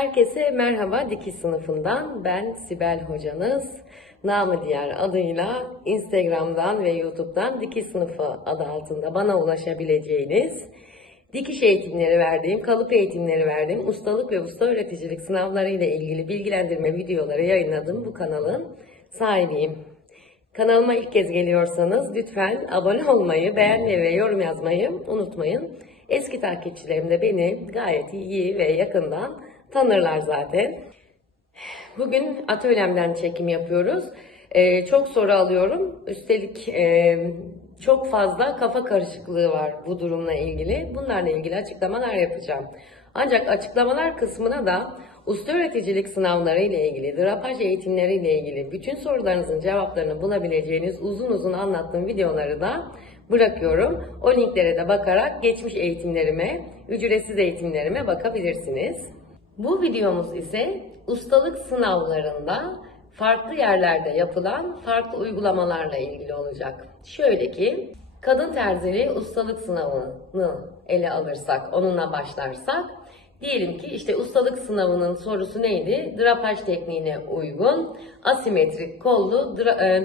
Herkese merhaba dikiş sınıfından. Ben Sibel hocanız. Namı diğer adıyla Instagram'dan ve YouTube'dan dikiş sınıfı adı altında bana ulaşabileceğiniz, dikiş eğitimleri verdiğim, kalıp eğitimleri verdiğim, ustalık ve usta öğreticilik sınavları ile ilgili bilgilendirme videoları yayınladığım bu kanalın sahibiyim. Kanalıma ilk kez geliyorsanız lütfen abone olmayı, beğenmeyi ve yorum yazmayı unutmayın. Eski takipçilerim de beni gayet iyi ve yakından tanırlar zaten. Bugün atölyemden çekim yapıyoruz. Çok soru alıyorum. Üstelik çok fazla kafa karışıklığı var bu durumla ilgili. Bunlarla ilgili açıklamalar yapacağım. Ancak açıklamalar kısmına da usta öğreticilik sınavları ile ilgili, drapaj eğitimleri ile ilgili bütün sorularınızın cevaplarını bulabileceğiniz uzun uzun anlattığım videoları da bırakıyorum. O linklere de bakarak geçmiş eğitimlerime, ücretsiz eğitimlerime bakabilirsiniz. Bu videomuz ise ustalık sınavlarında farklı yerlerde yapılan farklı uygulamalarla ilgili olacak. Şöyle ki, kadın terziliği ustalık sınavını ele alırsak, onunla başlarsak, diyelim ki işte ustalık sınavının sorusu neydi? Drapaj tekniğine uygun, asimetrik kollu,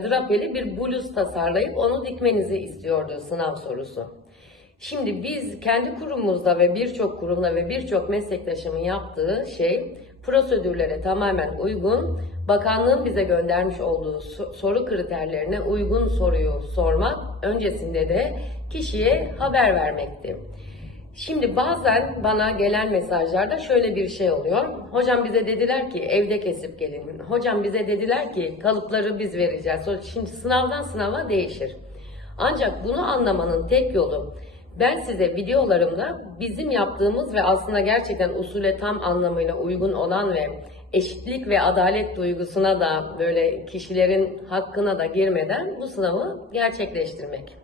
drapeli bir bluz tasarlayıp onu dikmenizi istiyordu sınav sorusu. Şimdi biz kendi kurumumuzda ve birçok kurumda ve birçok meslektaşımın yaptığı şey, prosedürlere tamamen uygun, bakanlığın bize göndermiş olduğu soru kriterlerine uygun soruyu sormak, öncesinde de kişiye haber vermekti. Şimdi bazen bana gelen mesajlarda şöyle bir şey oluyor. Hocam bize dediler ki evde kesip gelin. Hocam bize dediler ki kalıpları biz vereceğiz. Şimdi sınavdan sınava değişir. Ancak bunu anlamanın tek yolu, ben size videolarımda bizim yaptığımız ve aslında gerçekten usule tam anlamıyla uygun olan ve eşitlik ve adalet duygusuna da böyle kişilerin hakkına da girmeden bu sınavı gerçekleştirmek.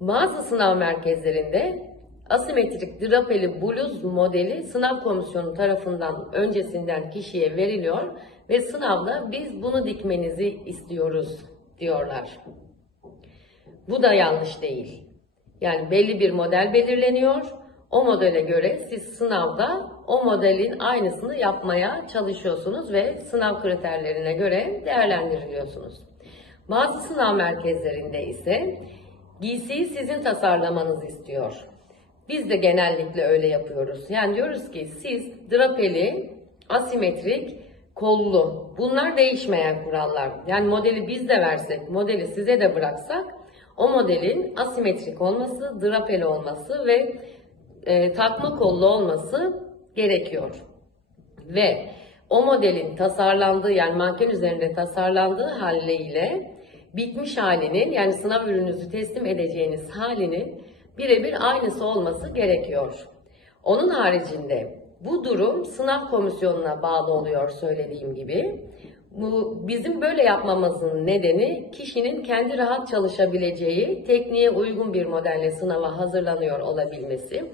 Bazı sınav merkezlerinde asimetrik drapeli bluz modeli sınav komisyonu tarafından öncesinden kişiye veriliyor ve sınavda biz bunu dikmenizi istiyoruz diyorlar. Bu da yanlış değil. Yani belli bir model belirleniyor. O modele göre siz sınavda o modelin aynısını yapmaya çalışıyorsunuz ve sınav kriterlerine göre değerlendiriliyorsunuz. Bazı sınav merkezlerinde ise giysiyi sizin tasarlamanızı istiyor. Biz de genellikle öyle yapıyoruz. Yani diyoruz ki siz drapeli, asimetrik, kollu, bunlar değişmeyen kurallar. Yani modeli biz de versek, modeli size de bıraksak, o modelin asimetrik olması, drapeli olması ve takma kollu olması gerekiyor. Ve o modelin tasarlandığı, yani manken üzerinde tasarlandığı haliyle bitmiş halinin, yani sınav ürününüzü teslim edeceğiniz halinin birebir aynısı olması gerekiyor. Onun haricinde bu durum sınav komisyonuna bağlı oluyor söylediğim gibi. Bizim böyle yapmamızın nedeni kişinin kendi rahat çalışabileceği, tekniğe uygun bir modelle sınava hazırlanıyor olabilmesi.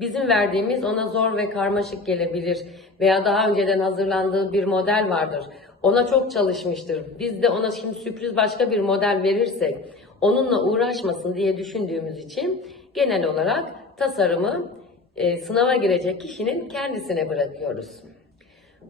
Bizim verdiğimiz ona zor ve karmaşık gelebilir veya daha önceden hazırlandığı bir model vardır. Ona çok çalışmıştır. Biz de ona şimdi sürpriz başka bir model verirsek onunla uğraşmasın diye düşündüğümüz için genel olarak tasarımı sınava girecek kişinin kendisine bırakıyoruz.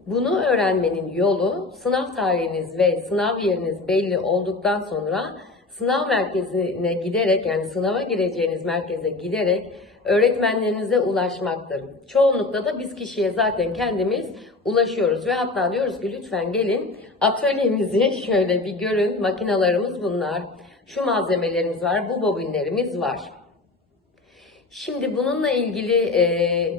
Bunu öğrenmenin yolu, sınav tarihiniz ve sınav yeriniz belli olduktan sonra sınav merkezine giderek, yani sınava gireceğiniz merkeze giderek öğretmenlerinize ulaşmaktır. Çoğunlukla da biz kişiye zaten kendimiz ulaşıyoruz ve hatta diyoruz ki lütfen gelin atölyemizi şöyle bir görün, makinalarımız bunlar, şu malzemelerimiz var, bu bobinlerimiz var. Şimdi bununla ilgili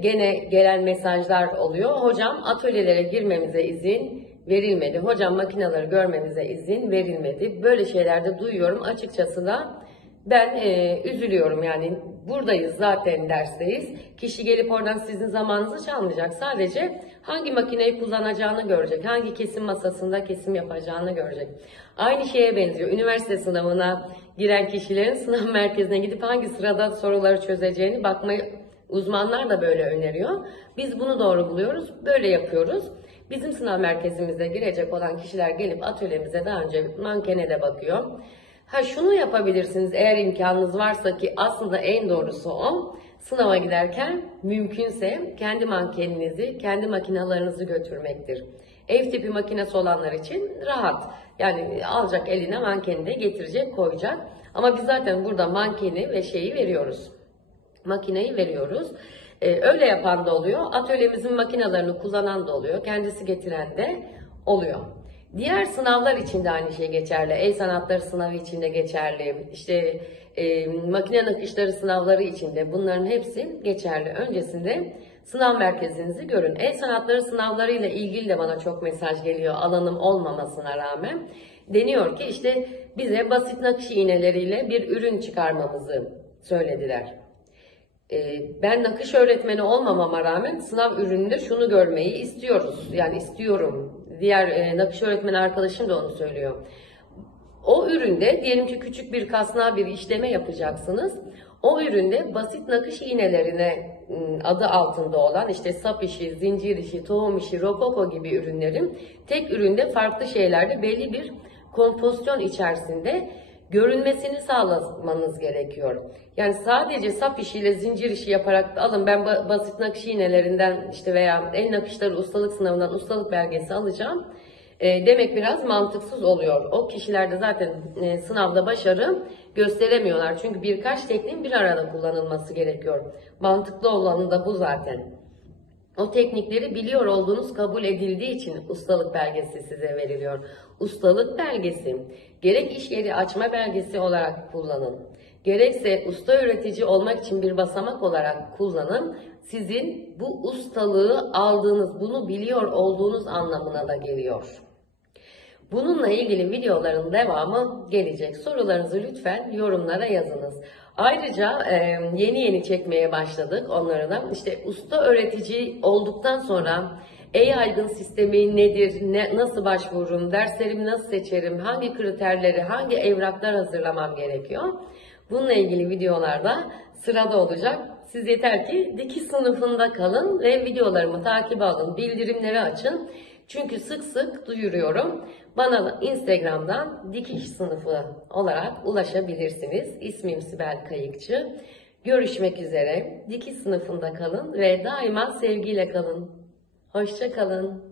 gene gelen mesajlar oluyor. Hocam atölyelere girmemize izin verilmedi. Hocam makineleri görmemize izin verilmedi. Böyle şeyler de duyuyorum. Açıkçası da ben üzülüyorum. Yani buradayız zaten, dersteyiz. Kişi gelip oradan sizin zamanınızı çalmayacak. Sadece hangi makineyi kullanacağını görecek. Hangi kesim masasında kesim yapacağını görecek. Aynı şeye benziyor. Üniversite sınavına giren kişilerin sınav merkezine gidip hangi sırada soruları çözeceğini bakmayı uzmanlar da böyle öneriyor. Biz bunu doğru buluyoruz. Böyle yapıyoruz. Bizim sınav merkezimize girecek olan kişiler gelip atölyemize daha önce mankene de bakıyor. Şunu yapabilirsiniz eğer imkanınız varsa, ki aslında en doğrusu o. sınava giderken mümkünse kendi mankeninizi, kendi makinalarınızı götürmektir. Ev tipi makinesi olanlar için rahat. Yani alacak eline mankeni de getirecek, koyacak. Ama biz zaten burada mankeni ve şeyi veriyoruz. Makineyi veriyoruz. Öyle yapan da oluyor. Atölyemizin makinalarını kullanan da oluyor. Kendisi getiren de oluyor. Diğer sınavlar için de aynı şey geçerli. El sanatları sınavı için de geçerli. İşte makine nakışları sınavları için de bunların hepsi geçerli. Öncesinde sınav merkezinizi görün. El sanatları sınavlarıyla ilgili de bana çok mesaj geliyor alanım olmamasına rağmen. Deniyor ki işte bize basit nakış iğneleriyle bir ürün çıkarmamızı söylediler. Ben nakış öğretmeni olmamama rağmen sınav ürününde şunu görmeyi istiyoruz. Yani istiyorum. Diğer nakış öğretmeni arkadaşım da onu söylüyor. O üründe diyelim ki küçük bir kasnağı bir işleme yapacaksınız. O üründe basit nakış iğnelerine adı altında olan işte sap işi, zincir işi, tohum işi, rokoko gibi ürünlerin tek üründe farklı şeylerde belli bir kompozisyon içerisinde görünmesini sağlamanız gerekiyor. Yani sadece sap işiyle zincir işi yaparak alın ben basit nakış iğnelerinden işte veya el nakışları ustalık sınavından ustalık belgesi alacağım demek biraz mantıksız oluyor. O kişiler de zaten sınavda başarı gösteremiyorlar. Çünkü birkaç tekniğin bir arada kullanılması gerekiyor. Mantıklı olanı da bu zaten. O teknikleri biliyor olduğunuz kabul edildiği için ustalık belgesi size veriliyor. Ustalık belgesi gerek iş yeri açma belgesi olarak kullanın. Gerekse usta üretici olmak için bir basamak olarak kullanın. Sizin bu ustalığı aldığınız, bunu biliyor olduğunuz anlamına da geliyor. Bununla ilgili videoların devamı gelecek. Sorularınızı lütfen yorumlara yazınız. Ayrıca yeni çekmeye başladık onları da. İşte usta öğretici olduktan sonra e-yaygın sistemi nedir, nasıl başvururum, derslerimi nasıl seçerim, hangi kriterleri, hangi evraklar hazırlamam gerekiyor. Bununla ilgili videolarda sırada olacak. Siz yeter ki dikiş sınıfında kalın ve videolarımı takip alın, bildirimleri açın. Çünkü sık sık duyuruyorum. Bana Instagram'dan dikiş sınıfı olarak ulaşabilirsiniz. İsmim Sibel Kayıkçı. Görüşmek üzere. Dikiş sınıfında kalın ve daima sevgiyle kalın. Hoşça kalın.